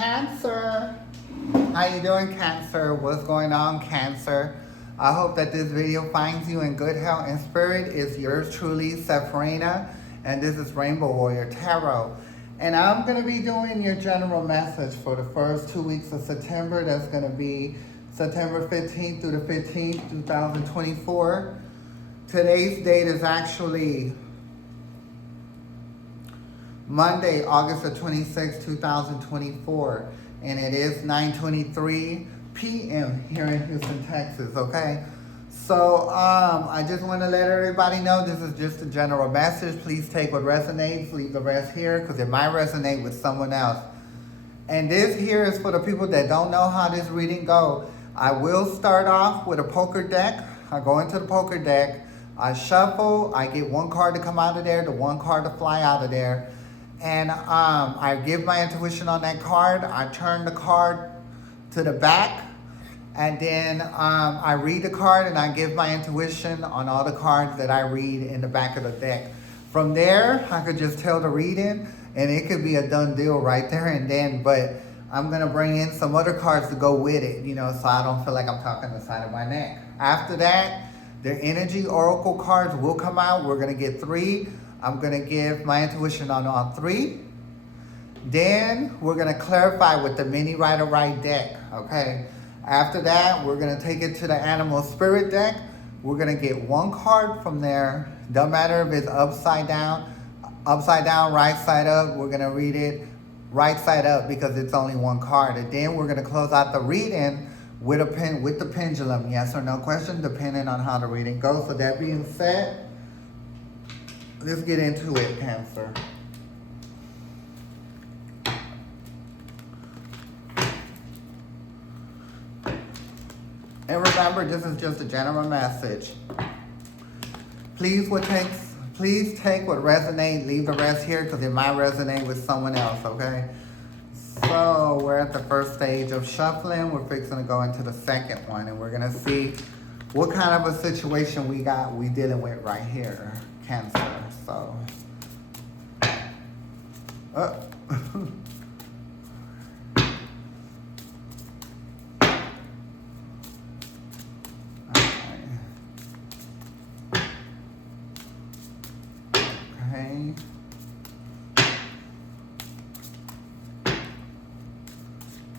Cancer. How you doing, Cancer? What's going on, Cancer? I hope that this video finds you in good health and spirit. It's yours truly, Sepharina, and this is Rainbow Warrior Tarot. And I'm going to be doing your general message for the first 2 weeks of September. That's going to be September 15th through the 15th, 2024. Today's date is actually Monday, August the 26th, 2024, and it is 9:23 p.m. here in Houston, Texas, okay? So, I just want to let everybody know this is just a general message. Please take what resonates, leave the rest here, because it might resonate with someone else. And this here is for the people that don't know how this reading go. I will start off with a poker deck. I go into the poker deck, I shuffle, I get one card to come out of there, the one card to fly out of there. And I give my intuition on that card. I turn the card to the back. And then I read the card and I give my intuition on all the cards that I read in the back of the deck. From there, I could just tell the reading and it could be a done deal right there and then. But I'm going to bring in some other cards to go with it, you know, so I don't feel like I'm talking the side of my neck. After that, the energy oracle cards will come out. We're going to get 3. I'm going to give my intuition on all 3. Then we're going to clarify with the mini Rider-Waite deck, okay? After that, we're going to take it to the animal spirit deck. We're going to get one card from there. Don't matter if it's upside down, right side up. We're going to read it right side up because it's only one card. And then we're going to close out the reading with the pendulum. Yes or no question, depending on how the reading goes. So that being said, let's get into it, Cancer. And remember, this is just a general message. Please take what resonates, leave the rest here because it might resonate with someone else, okay? So we're at the first stage of shuffling. We're fixing to go into the second one, and we're gonna see what kind of a situation we dealing with right here, Cancer. So, okay.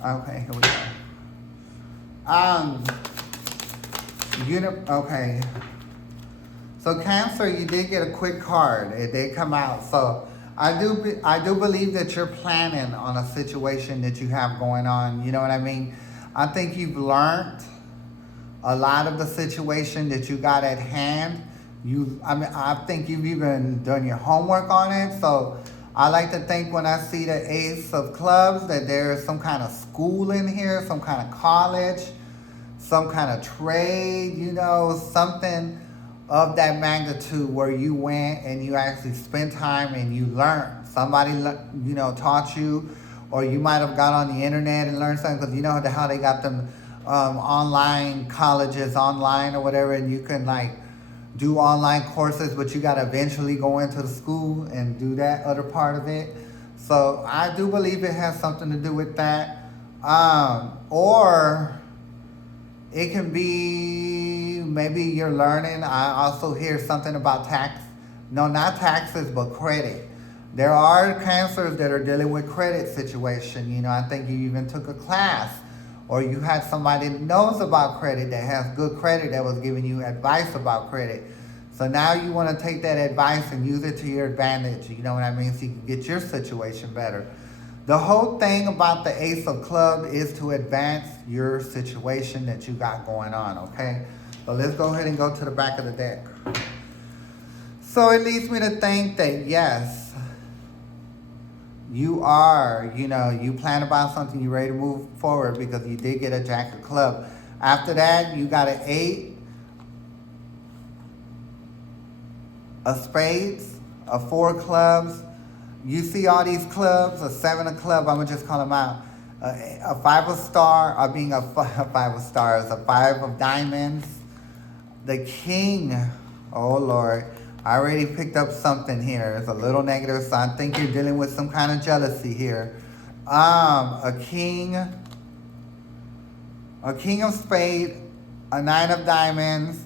Okay, here we go. Okay. So Cancer, you did get a quick card. It did come out. So I do believe that you're planning on a situation that you have going on. You know what I mean? I think you've learned a lot of the situation that you got at hand. I think you've even done your homework on it. So I like to think when I see the Ace of Clubs that there is some kind of school in here, some kind of college, some kind of trade, you know, something of that magnitude where you went and you actually spent time and you learned. Somebody, you know, taught you, or you might have got on the internet and learned something, because you know how they got them online colleges online or whatever, and you can like do online courses, but you got to eventually go into the school and do that other part of it. So I do believe it has something to do with that. Or it can be maybe you're learning. I also hear something about not taxes, but credit. There are Cancers that are dealing with credit situation. You know, I think you even took a class, or you had somebody that knows about credit, that has good credit, that was giving you advice about credit. So now you want to take that advice and use it to your advantage, you know what I mean, so you can get your situation better. The whole thing about the Ace of Clubs is to advance your situation that you got going on, okay? So let's go ahead and go to the back of the deck. So it leads me to think that, yes, you are, you know, you plan about something, you're ready to move forward because you did get a Jack of Clubs. After that, you got an 8 of Spades, a 4 of Clubs. You see all these clubs, a 7 of Clubs, I'm going to just call them out. A 5 of Star, or being a 5 of Stars, a 5 of Diamonds. The King, oh Lord. I already picked up something here. It's a little negative, so I think you're dealing with some kind of jealousy here. a king of spades, a nine of diamonds,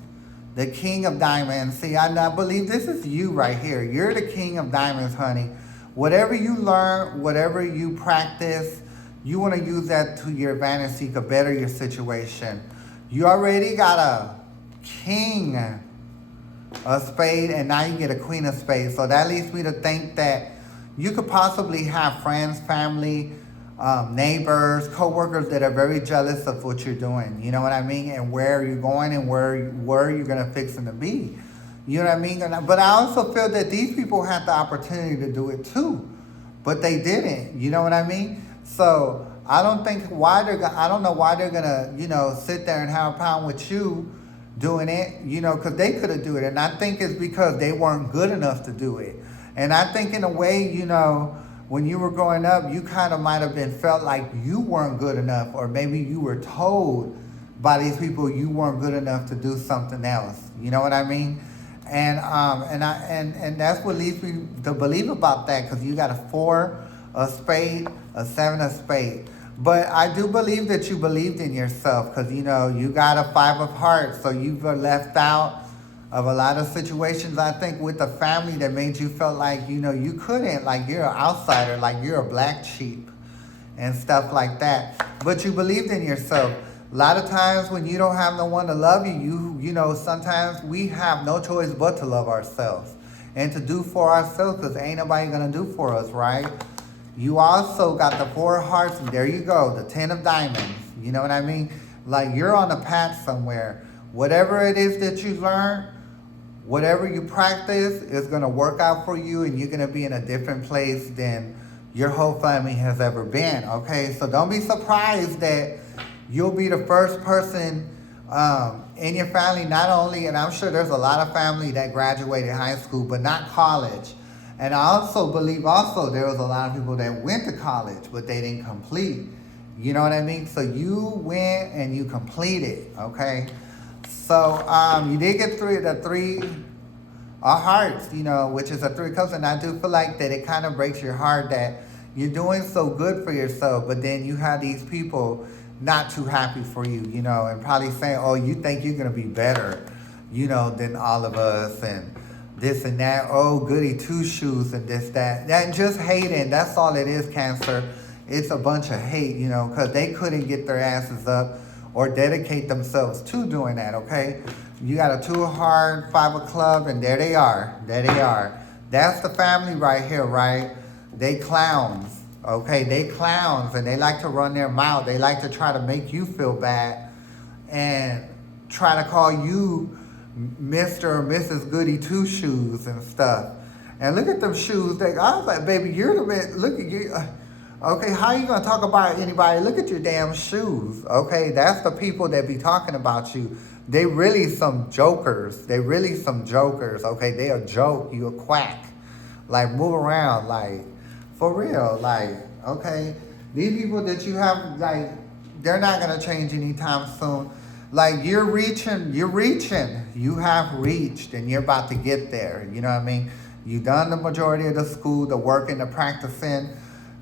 the king of diamonds. See, I believe this is you right here. You're the king of diamonds, honey. Whatever you learn, whatever you practice, you want to use that to your advantage so you can better your situation. You already got a king of spades, and now you get a queen of spades. So that leads me to think that you could possibly have friends, family, neighbors, co-workers that are very jealous of what you're doing. You know what I mean? And where you're going and where you're going to fix them to be. You know what I mean? But I also feel that these people had the opportunity to do it too, but they didn't. You know what I mean? So I don't know why they're gonna, sit there and have a problem with you doing it, because they could have do it. And I think it's because they weren't good enough to do it. And I think in a way, when you were growing up, you kind of might have felt like you weren't good enough, or maybe you were told by these people you weren't good enough to do something else. You know what I mean? And that's what leads me to believe about that, because you got a 4 of spade, a 7 of spade. But I do believe that you believed in yourself, because you got a 5 of hearts, so you were left out of a lot of situations, I think, with the family that made you feel like, you couldn't, like you're an outsider, like you're a black sheep and stuff like that. But you believed in yourself. A lot of times when you don't have no one to love you, sometimes we have no choice but to love ourselves and to do for ourselves, because ain't nobody going to do for us, right? You also got the 4 of hearts, and there you go, the 10 of diamonds. You know what I mean? Like you're on a path somewhere. Whatever it is that you learn, whatever you practice is going to work out for you, and you're going to be in a different place than your whole family has ever been, okay? So don't be surprised that you'll be the first person in your family, not only, and I'm sure there's a lot of family that graduated high school, but not college. And I also believe there was a lot of people that went to college, but they didn't complete. You know what I mean? So you went and you completed, okay? So you did get the 3 of hearts, which is a 3 of cups. And I do feel like that it kind of breaks your heart that you're doing so good for yourself, but then you have these people not too happy for you, and probably saying, oh, you think you're going to be better, than all of us, and this and that, oh, goody two-shoes, and this, that. That just hating, that's all it is, Cancer. It's a bunch of hate, because they couldn't get their asses up or dedicate themselves to doing that, okay? You got a 2 of hearts, 5 of clubs, and there they are. There they are. That's the family right here, right? They clowns, okay? They clowns, and they like to run their mouth. They like to try to make you feel bad and try to call you Mr. or Mrs. Goody Two-Shoes and stuff. And look at them shoes. I was like, baby, you're the man. Look at you. Okay, how you going to talk about anybody? Look at your damn shoes. Okay, that's the people that be talking about you. They really some jokers. They really some jokers. Okay, they a joke. You a quack. Like, move around. Like, for real. Like, okay. These people that you have, like, they're not going to change anytime soon. Like, you're reaching. You have reached, and you're about to get there. You know what I mean? You done the majority of the school, the working, the practicing.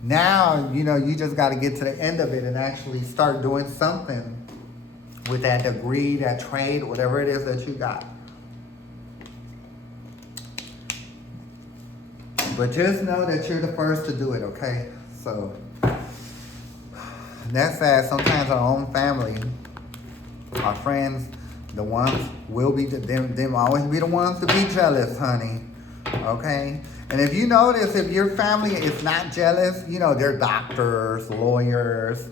Now, you just got to get to the end of it and actually start doing something with that degree, that trade, whatever it is that you got. But just know that you're the first to do it, okay? So, that's sad. Sometimes our own family, our friends, the ones will be, them always be the ones to be jealous, honey. Okay? And if you notice, if your family is not jealous, they're doctors, lawyers,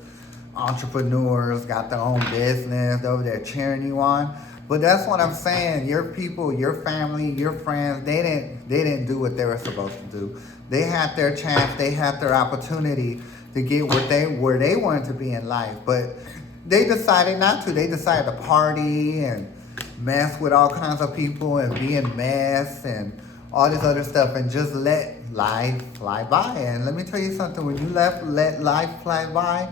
entrepreneurs, got their own business, over there cheering you on. But that's what I'm saying. Your people, your family, your friends, they didn't do what they were supposed to do. They had their chance, they had their opportunity to get where they wanted to be in life. But they decided not to. They decided to party and mess with all kinds of people and be in mess and all this other stuff, and just let life fly by. And let me tell you something, when you let life fly by,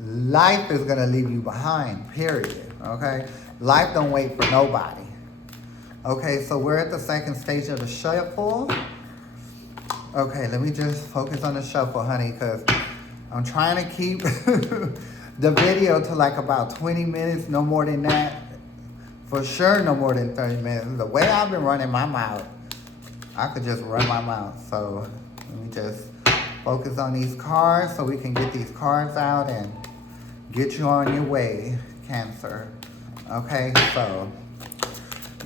life is going to leave you behind, period, okay? Life don't wait for nobody. Okay, so we're at the second stage of the shuffle. Okay, let me just focus on the shuffle, honey, because I'm trying to keep the video to like about 20 minutes, no more than that. For sure, no more than 30 minutes. The way I've been running my mouth, I could just run my mouth. So let me just focus on these cards so we can get these cards out and get you on your way, Cancer. Okay, so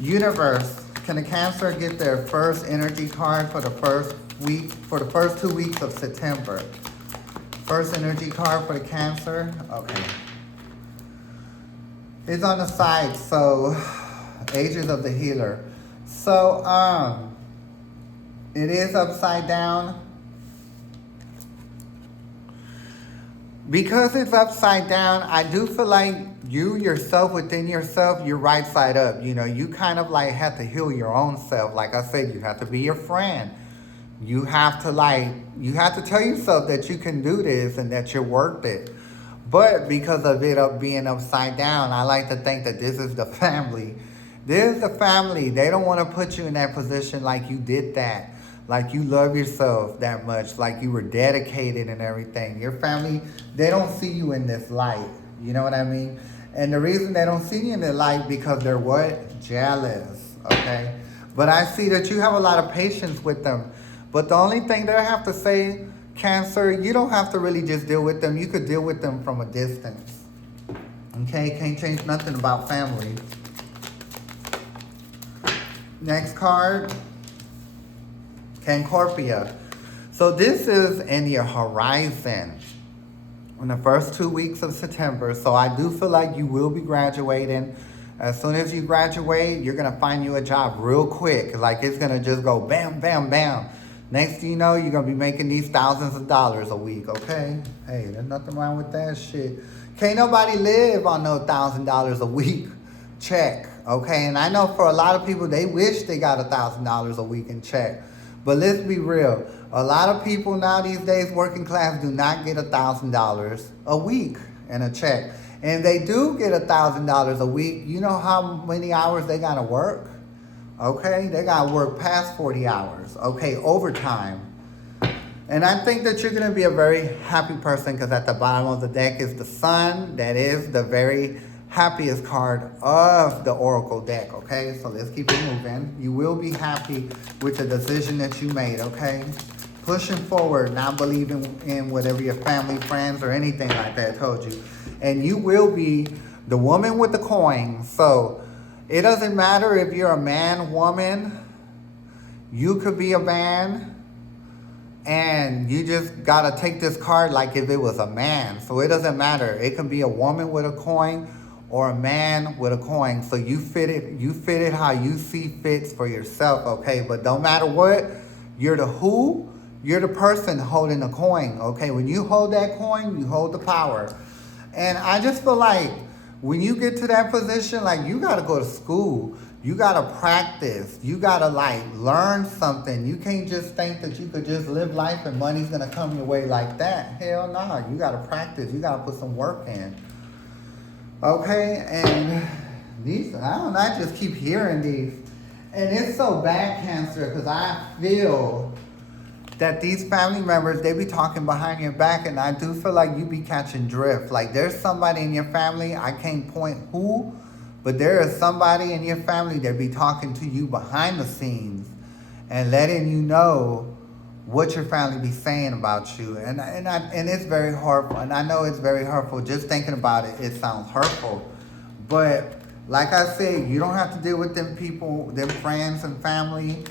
universe, can the Cancer get their first energy card for the first week, for the first 2 weeks of September? First energy card for the Cancer. Okay. It's on the side, so Ages of the Healer. So it is upside down. Because it's upside down, I do feel like you yourself, within yourself, you're right side up. You know, you kind of like have to heal your own self. Like I said, you have to be your friend. You have to tell yourself that you can do this and that you're worth it. But because of it being upside down, I like to think that this is the family. This is the family. They don't want to put you in that position like you did that. Like you love yourself that much. Like you were dedicated and everything. Your family, they don't see you in this light. You know what I mean? And the reason they don't see you in the light because they're what? Jealous. Okay? But I see that you have a lot of patience with them. But the only thing that I have to say, Cancer, you don't have to really just deal with them. You could deal with them from a distance. Okay? Can't change nothing about family. Next card. Cancorpia. So this is in your horizon. In the first 2 weeks of September. So I do feel like you will be graduating. As soon as you graduate, you're going to find you a job real quick. Like it's going to just go bam, bam, bam. Next thing you know, you're going to be making these thousands of dollars a week, okay? Hey, there's nothing wrong with that shit. Can't nobody live on no $1,000 a week check, okay? And I know for a lot of people, they wish they got $1,000 a week in check. But let's be real. A lot of people now these days, working class, do not get $1,000 a week in a check. And they do get $1,000 a week. You know how many hours they got to work? Okay, they got to work past 40 hours. Okay, overtime. And I think that you're going to be a very happy person because at the bottom of the deck is the Sun. That is the very happiest card of the Oracle deck. Okay, so let's keep it moving. You will be happy with the decision that you made. Okay, pushing forward, not believing in whatever your family, friends, or anything like that told you. And you will be the woman with the coin. So it doesn't matter if you're a man, woman. You could be a man. And you just got to take this card like if it was a man. So it doesn't matter. It can be a woman with a coin or a man with a coin. So you fit it how you see fits for yourself, okay? But no matter what, you're the who, you're the person holding the coin, okay? When you hold that coin, you hold the power. And I just feel like when you get to that position, like you got to go to school. You got to practice. You got to like learn something. You can't just think that you could just live life and money's going to come your way like that. Hell no. You got to practice. You got to put some work in. Okay? And these, I just keep hearing these. And it's so bad, Cancer, because I feel that these family members, they be talking behind your back, and I do feel like you be catching drift. Like there's somebody in your family, I can't point who, but there is somebody in your family that be talking to you behind the scenes and letting you know what your family be saying about you. And it's very hurtful. And I know it's very hurtful. Just thinking about it, it sounds hurtful. But like I said, you don't have to deal with them people, them friends and family,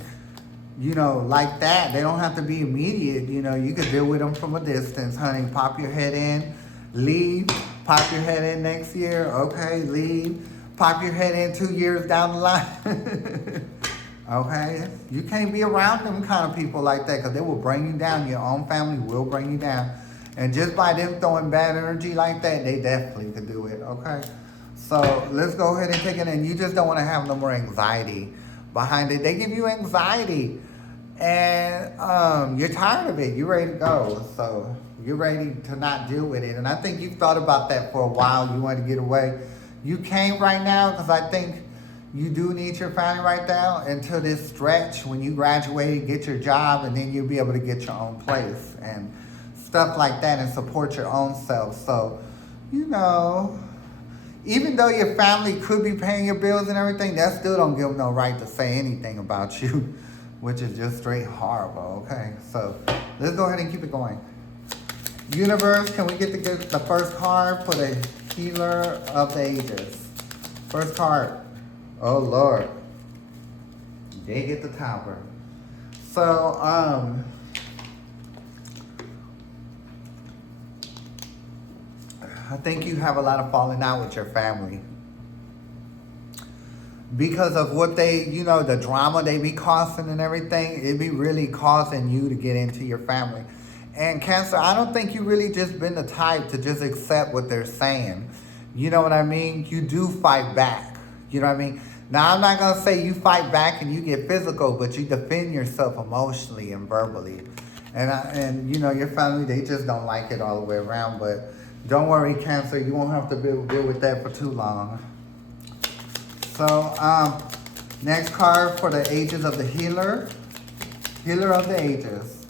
you know, like that. They don't have to be immediate. You know, you could deal with them from a distance, honey. Pop your head in, leave. Pop your head in next year, okay, leave. Pop your head in 2 years down the line. Okay? You can't be around them kind of people like that because they will bring you down. Your own family will bring you down. And just by them throwing bad energy like that, they definitely could do it, okay? So let's go ahead and take it in. You just don't want to have no more anxiety behind it. They give you anxiety and you're tired of it. You're ready to go. So you're ready to not deal with it. And I think you've thought about that for a while. You want to get away. You came right now because I think you do need your family right now until this stretch when you graduate, get your job, and then you'll be able to get your own place and stuff like that and support your own self. So, you know, even though your family could be paying your bills and everything, that still don't give them no right to say anything about you, which is just straight horrible, okay? So let's go ahead and keep it going. Universe, can we get the first card for the Healer of the Ages? First card. Oh, Lord. They get the Tower. So, I think you have a lot of falling out with your family. Because of what they, you know, the drama they be causing and everything, it be really causing you to get into your family. And Cancer, I don't think you really just been the type to just accept what they're saying. You know what I mean? You do fight back. You know what I mean? Now, I'm not going to say you fight back and you get physical, but you defend yourself emotionally and verbally. And you know, your family, they just don't like it all the way around. But don't worry, Cancer, you won't have to deal with that for too long. So, next card for the Ages of the Healer. Healer of the Ages.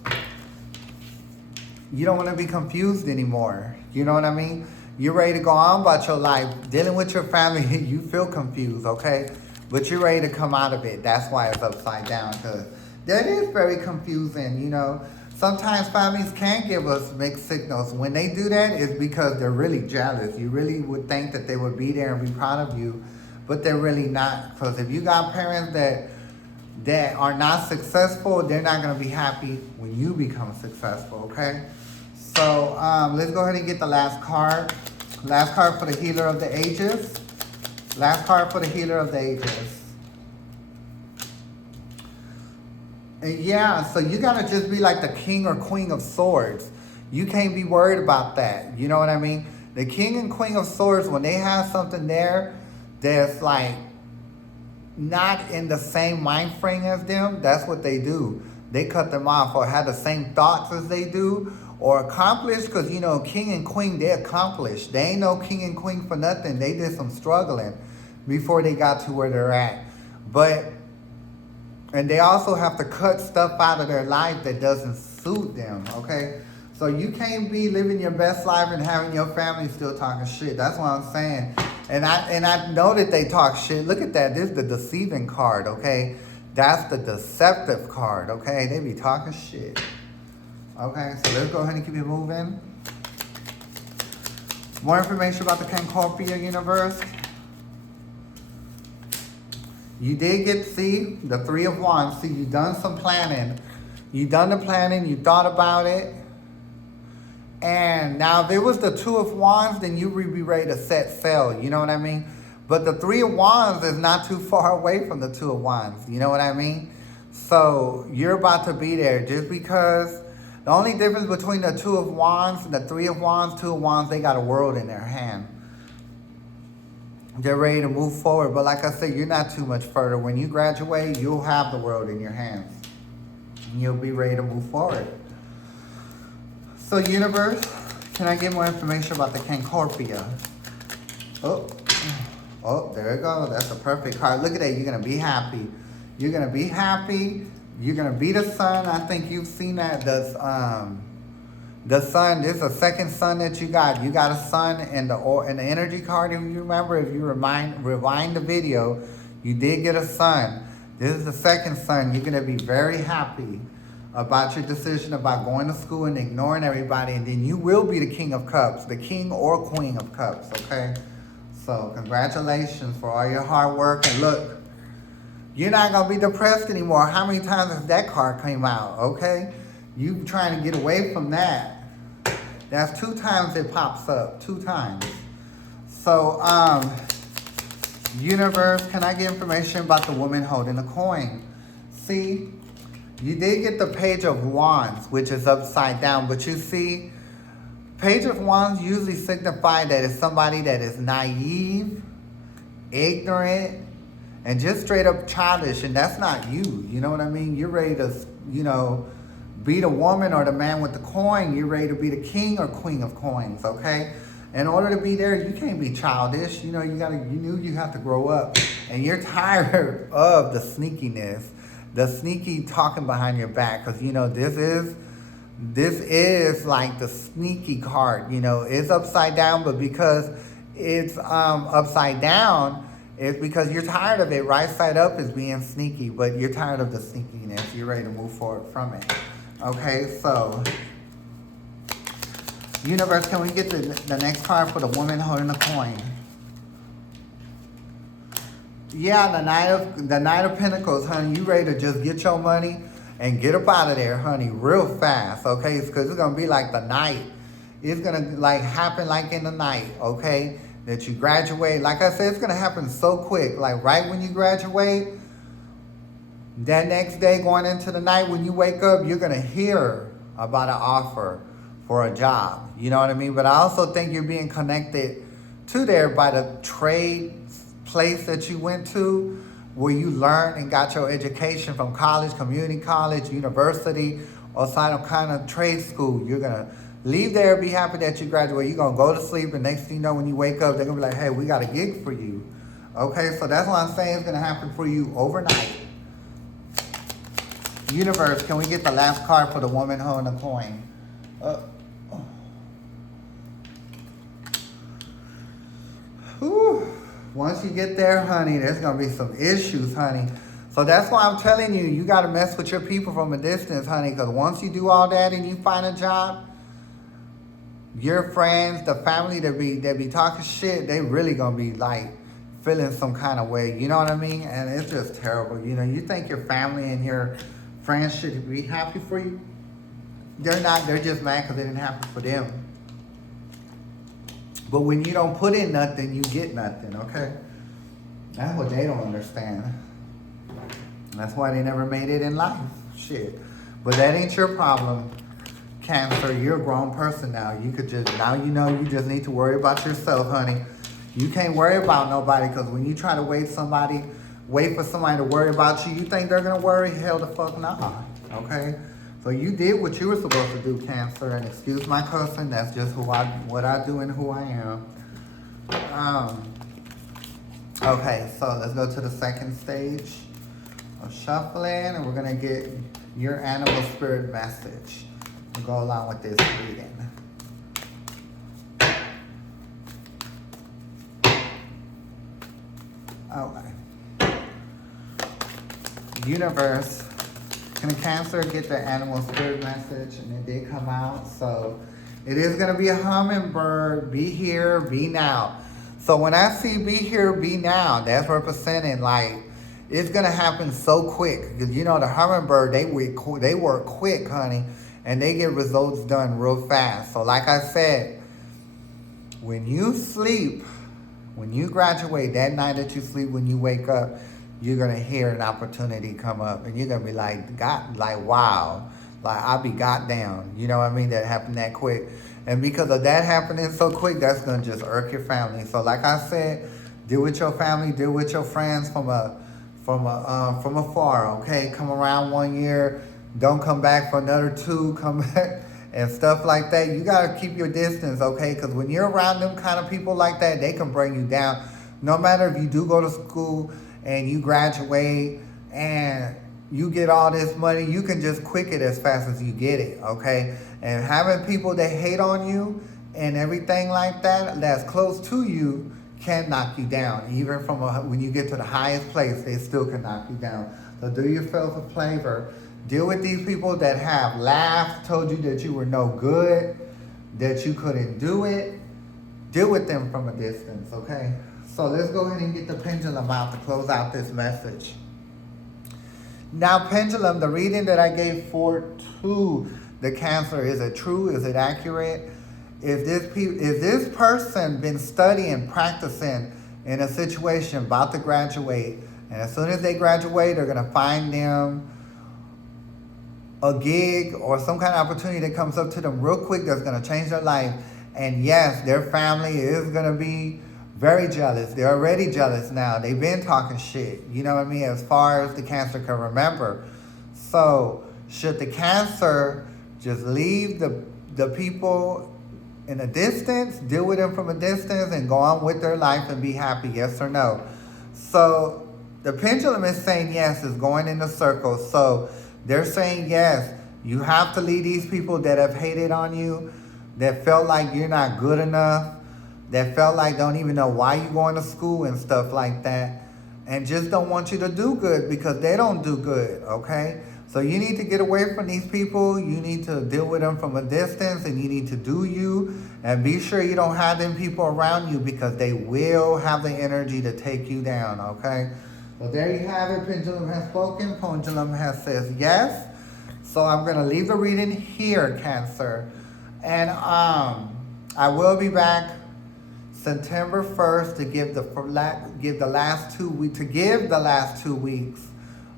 You don't want to be confused anymore. You know what I mean? You're ready to go on about your life. Dealing with your family, you feel confused, okay? But you're ready to come out of it. That's why it's upside down, because that is very confusing, you know. Sometimes families can give us mixed signals. When they do that, it's because they're really jealous. You really would think that they would be there and be proud of you, but they're really not. Because if you got parents that are not successful, they're not going to be happy when you become successful, okay? So let's go ahead and get the last card. Last card for the Healer of the Ages. Last card for the Healer of the Ages. And yeah, so you got to just be like the King or Queen of Swords. You can't be worried about that. You know what I mean? The King and Queen of Swords, when they have something there that's like not in the same mind frame as them, that's what they do. They cut them off or have the same thoughts as they do or accomplish, because, you know, King and Queen, they accomplished. They ain't no King and Queen for nothing. They did some struggling before they got to where they're at. And they also have to cut stuff out of their life that doesn't suit them, okay? So you can't be living your best life and having your family still talking shit. That's what I'm saying. And I know that they talk shit. Look at that. This is the deceiving card, okay? That's the deceptive card, okay? They be talking shit. Okay, so let's go ahead and keep it moving. More information about the Cancorpia universe. You did get to see the Three of Wands. See, you done some planning. You done the planning. You thought about it. And now if it was the Two of Wands, then you would be ready to set sail. You know what I mean? But the Three of Wands is not too far away from the Two of Wands. You know what I mean? So you're about to be there just because the only difference between the Two of Wands and the Three of Wands, Two of Wands, they got a world in their hand. They're ready to move forward. But like I said, you're not too much further. When you graduate, you'll have the world in your hands. And you'll be ready to move forward. So universe, can I get more information about the Cancorpia? Oh, there you go. That's a perfect card. Look at that. You're going to be happy. You're going to be happy. You're going to be the sun. I think you've seen that. The sun, this is a second sun that you got. You got a sun in the energy card. If you remember, if you rewind the video, you did get a sun. This is the second sun. You're going to be very happy about your decision about going to school and ignoring everybody. And then you will be the King of Cups, the King or Queen of Cups, okay? So congratulations for all your hard work. And look, you're not going to be depressed anymore. How many times has that card came out, okay? You trying to get away from that. That's 2 times it pops up. 2 times. So, universe, can I get information about the woman holding the coin? See, you did get the Page of Wands, which is upside down. But you see, Page of Wands usually signify that it's somebody that is naive, ignorant, and just straight up childish. And that's not you. You know what I mean? You're ready to, you know, be the woman or the man with the coin. You're ready to be the king or queen of coins, okay? In order to be there, you can't be childish. You know, you knew you have to grow up. And you're tired of the sneakiness, the sneaky talking behind your back. Because, you know, this is This is like the sneaky card, you know. It's upside down, but because it's upside down, it's because you're tired of it. Right side up is being sneaky, but you're tired of the sneakiness. You're ready to move forward from it. Okay, so universe, can we get the next card for the woman holding the coin? Yeah, the Knight of Pentacles, honey. You ready to just get your money and get up out of there, honey, real fast, okay? Because it's going to be like the night. It's going to like happen like in the night, okay? That you graduate. Like I said, it's going to happen so quick. Like right when you graduate, that next day going into the night when you wake up, you're going to hear about an offer for a job. You know what I mean? But I also think you're being connected to there by the trade place that you went to, where you learned and got your education from college, community college, university, or some kind of trade school. You're going to leave there, be happy that you graduate. You're going to go to sleep, and next thing you know, when you wake up, they're going to be like, hey, we got a gig for you. Okay, so that's what I'm saying is going to happen for you overnight. Universe, can we get the last card for the woman holding the coin? Whew. Once you get there, honey, there's going to be some issues, honey. So that's why I'm telling you, you got to mess with your people from a distance, honey, because once you do all that and you find a job, your friends, the family that be talking shit, they really going to be like feeling some kind of way. You know what I mean? And it's just terrible. You know, you think your family and your friends should be happy for you. They're not. They're just mad because it didn't happen for them. But when you don't put in nothing, you get nothing, okay? That's what they don't understand. That's why they never made it in life. Shit. But that ain't your problem, Cancer. You're a grown person now. You could just, now you know you just need to worry about yourself, honey. You can't worry about nobody, because when you try to wait for somebody to worry about you, you think they're going to worry? Hell the fuck nah, okay? So you did what you were supposed to do, Cancer, and excuse my cussing. That's just what I do and who I am. Okay, so let's go to the second stage of shuffling, and we're gonna get your animal spirit message to go along with this reading. Okay. Universe. Can a Cancer get the animal spirit message? And it did come out. So it is going to be a hummingbird. Be here, be now. So when I see be here, be now, that's representing like it's going to happen so quick. Because you know the hummingbird, they work quick, honey. And they get results done real fast. So like I said, when you sleep, when you graduate, that night that you sleep, when you wake up, you're going to hear an opportunity come up, and you're going to be like, wow, like I'll be got down. You know what I mean? That happened that quick. And because of that happening so quick, that's going to just irk your family. So like I said, deal with your family, deal with your friends from afar, okay? Come around 1 year, don't come back for another 2, come back and stuff like that. You got to keep your distance, okay? Because when you're around them kind of people like that, they can bring you down. No matter if you do go to school and you graduate and you get all this money, you can just quit it as fast as you get it, okay? And having people that hate on you and everything like that, that's close to you, can knock you down. Even from when you get to the highest place, they still can knock you down. So do yourself a favor. Deal with these people that have laughed, told you that you were no good, that you couldn't do it. Deal with them from a distance, okay? So let's go ahead and get the pendulum out to close out this message. Now, pendulum, the reading that I gave to the Cancer, is it true? Is it accurate? Is this person been studying, practicing in a situation, about to graduate, and as soon as they graduate, they're going to find them a gig or some kind of opportunity that comes up to them real quick that's going to change their life. And yes, their family is going to be very jealous. They're already jealous now. They've been talking shit, you know what I mean, as far as the Cancer can remember. So should the Cancer just leave the people in a distance, deal with them from a distance, and go on with their life and be happy, yes or no? So the pendulum is saying yes, is going in a circle. So they're saying yes. You have to leave these people that have hated on you, that felt like you're not good enough, that felt like don't even know why you're going to school and stuff like that, and just don't want you to do good because they don't do good, okay? So you need to get away from these people. You need to deal with them from a distance, and you need to do you, and be sure you don't have them people around you because they will have the energy to take you down, okay? So there you have it. Pendulum has spoken. Pendulum has says yes. So I'm going to leave the reading here, Cancer. And I will be back September 1st to give the last 2 weeks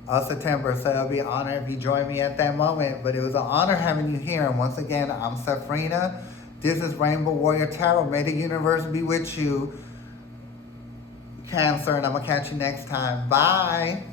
of September. So it'll be an honor if you join me at that moment. But it was an honor having you here. And once again, I'm Safrina. This is Rainbow Warrior Tarot. May the universe be with you, Cancer. And I'm going to catch you next time. Bye.